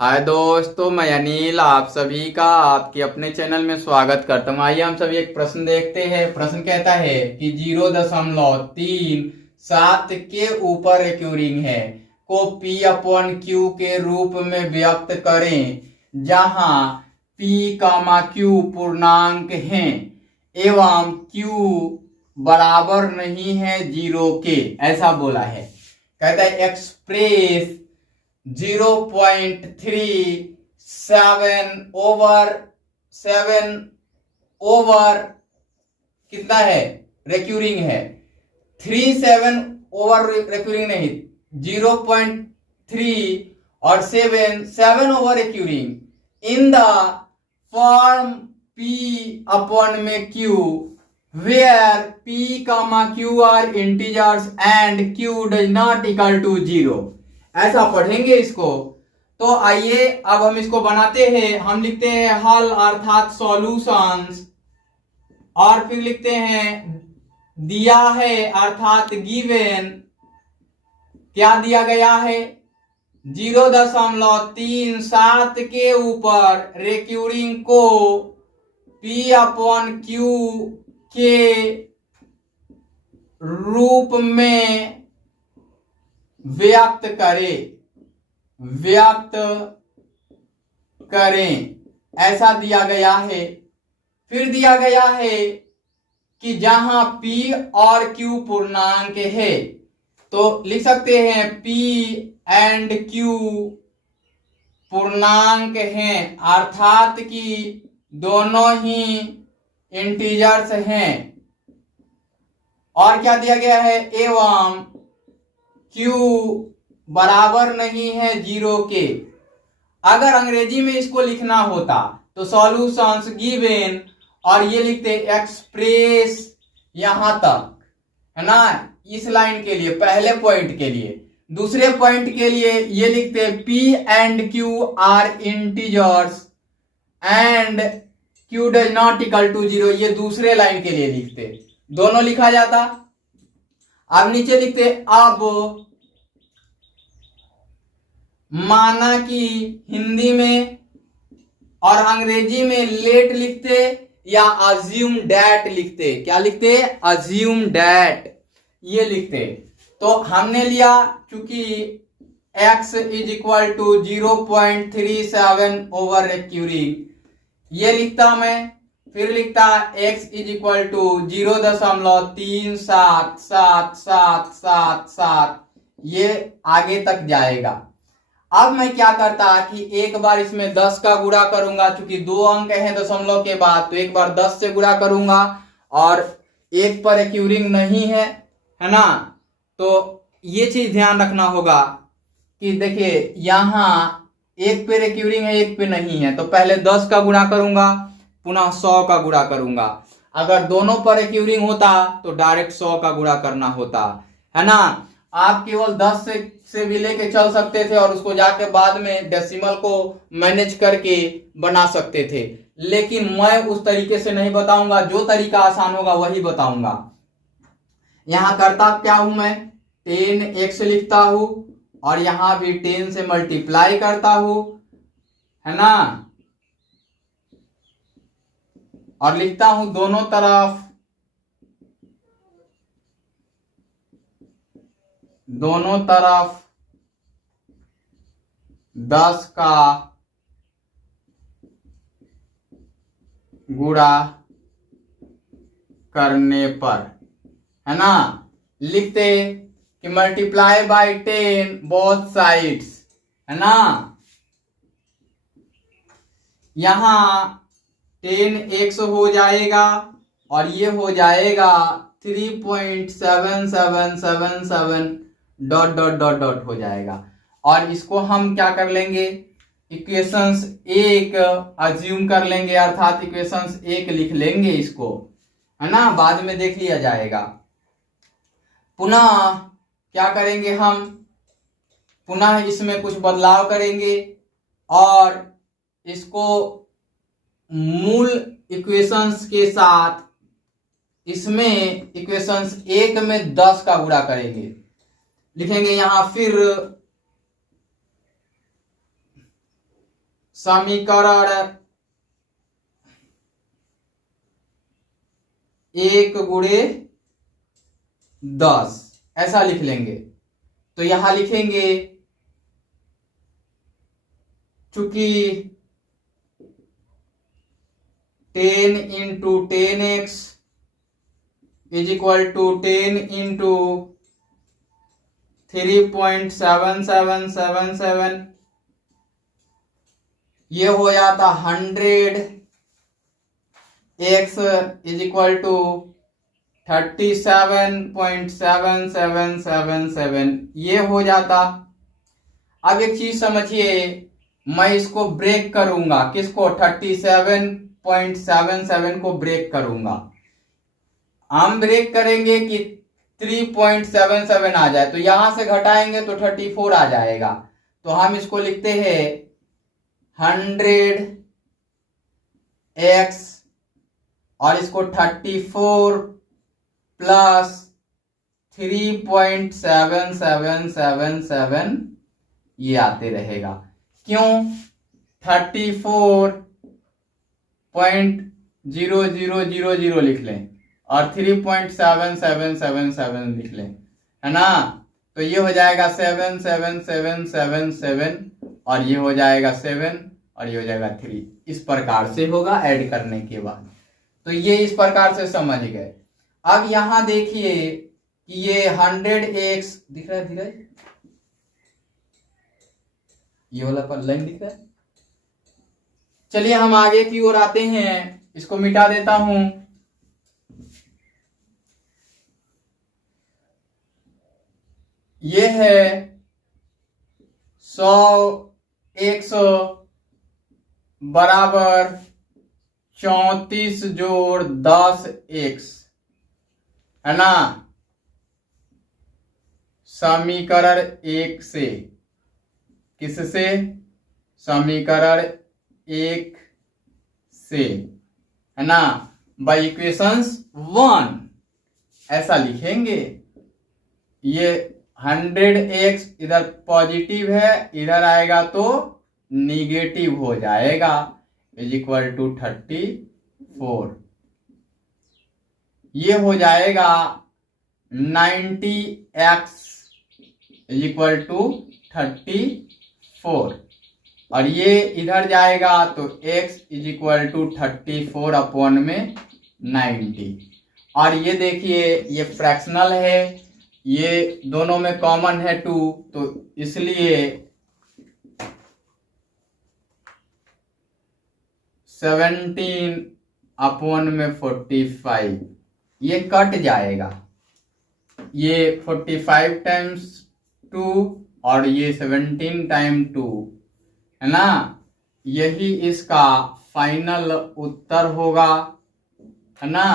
हाय दोस्तों, मैं अनिल आप सभी का आपके अपने चैनल में स्वागत करता हूँ। आइए हम सभी एक प्रश्न देखते हैं। प्रश्न कहता है कि 0.37 के ऊपर रिक्यूरिंग है को P अपॉन Q के रूप में व्यक्त करें, जहां P कामा Q पूर्णांक हैं एवं Q बराबर नहीं है 0 के। ऐसा बोला है। कहता है एक्सप्रेस 0.37 ओवर कितना है, रिक्यूरिंग है। 37 ओवर रिक्यूरिंग नहीं, 0.3 और 7 over recurring in the form P upon में Q where P comma Q are integers and Q does not equal to 0। ऐसा पढ़ेंगे इसको। तो आइए अब हम इसको बनाते हैं। हम लिखते हैं हल अर्थात सॉल्यूशंस, और फिर लिखते हैं दिया है अर्थात गिवन। क्या दिया गया है? 0.37 के ऊपर रिक्यूरिंग को P अपॉन Q के रूप में व्यक्त करें, ऐसा दिया गया है। फिर दिया गया है कि जहां P और Q पूर्णांक है, तो लिख सकते हैं P एंड Q पूर्णांक हैं, अर्थात कि दोनों ही इंटीजर्स हैं। और क्या दिया गया है? एवं Q बराबर नहीं है 0 के। अगर अंग्रेजी में इसको लिखना होता तो सॉल्यूशंस गिवन और ये लिखते एक्सप्रेस यहां तक, है ना, इस लाइन के लिए, पहले पॉइंट के लिए। दूसरे पॉइंट के लिए ये लिखते P and Q are integers and Q does not equal to 0, ये दूसरे लाइन के लिए लिखते। दोनों लिखा जाता। अब नीचे लिखते अब माना कि हिंदी में और अंग्रेजी में लेट लिखते या अज्यूम डैट लिखते। क्या लिखते? अज्यूम डैट, ये लिखते। तो हमने लिया चूंकि x is equal to 0.37 over recurring, ये लिखता मैं। फिर लिखता x इज इक्वल टू 0.377777, ये आगे तक जाएगा। अब मैं क्या करता कि एक बार इसमें 10 का गुणा करूंगा, चूंकि 2 अंक हैं दशमलव के बाद, तो एक बार 10 से गुणा करूंगा और एक पर रिक्यूरिंग नहीं है ना। तो ये चीज ध्यान रखना होगा कि देखिए यहां एक पे रिक्यूरिंग है, एक पे नहीं है, तो पहले 10 का गुणा करूंगा, पुनः 100 का गुणा करूंगा। अगर दोनों पर रिक्यूरिंग होता तो डायरेक्ट 100 का गुणा करना होता, है ना। आप केवल 10 से भी लेके चल सकते थे और उसको जाके बाद में डेसिमल को मैनेज करके बना सकते थे, लेकिन मैं उस तरीके से नहीं बताऊंगा। जो तरीका आसान होगा वही बताऊंगा। यहां करता क्या हूं मैं, 10x लिखता हूं और यहां भी 10 से मल्टीप्लाई करता हूं, है ना, और लिखता हूं दोनों तरफ 10 का गुणा करने पर, है ना। लिखते कि मल्टीप्लाई बाय 10 बोथ साइड्स, है ना। यहां 10x हो जाएगा और ये हो जाएगा 3.7777 डॉट डॉट डॉट डॉट हो जाएगा। और इसको हम क्या कर लेंगे, इक्वेशंस 1 अज्यूम कर लेंगे, अर्थात इक्वेशंस 1 लिख लेंगे इसको, है ना, बाद में देख लिया जाएगा। पुनः क्या करेंगे हम, पुनः इसमें कुछ बदलाव करेंगे और इसको मूल इक्वेशंस के साथ इसमें इक्वेशंस 1 में 10 का गुणा करेंगे। लिखेंगे यहां फिर समीकरण 1×10 ऐसा लिख लेंगे। तो यहां लिखेंगे चूंकि 10 × 10x = 10 × 3.7777, ये हो जाता 100, x = 37.7777, ये हो जाता। अब एक चीज समझिए, मैं इसको ब्रेक करूंगा, किसको? 37.77 को ब्रेक करूंगा। हम ब्रेक करेंगे कि 3.77 आ जाए, तो यहां से घटाएंगे तो 34 आ जाएगा। तो हम इसको लिखते हैं 100x और इसको 34 प्लस 3.7777 ये आते रहेगा। क्यों? 34.0000 लिख लें और 3.7777 लिख लें, है ना? तो ये हो जाएगा 77777 और ये हो जाएगा 7 और ये हो जाएगा 3। इस प्रकार से होगा ऐड करने के बाद। तो ये इस प्रकार से समझ गए। अब यहां देखिए कि ये 100x दिख रहा है, धीरज? ये वाला पर लाइन दिख रहा है। चलिए हम आगे की ओर आते हैं, इसको मिटा देता हूं। ये है 100x बराबर 34 जोड़ 10x, है ना? समीकरण 1 से। किससे? समीकरण 1 से, है ना? बाय इक्वेशंस 1 ऐसा लिखेंगे। ये 100x इधर पॉजिटिव है, इधर आएगा तो निगेटिव हो जाएगा, = 34। ये हो जाएगा 90x = 34 और ये इधर जाएगा तो x = 34/90। और ये देखिए ये फ्रैक्शनल है, ये दोनों में कॉमन है 2, तो इसलिए 17/45 ये कट जाएगा। ये 45 × 2 और ये 17 × 2, है ना? यही इसका फाइनल उत्तर होगा, है ना?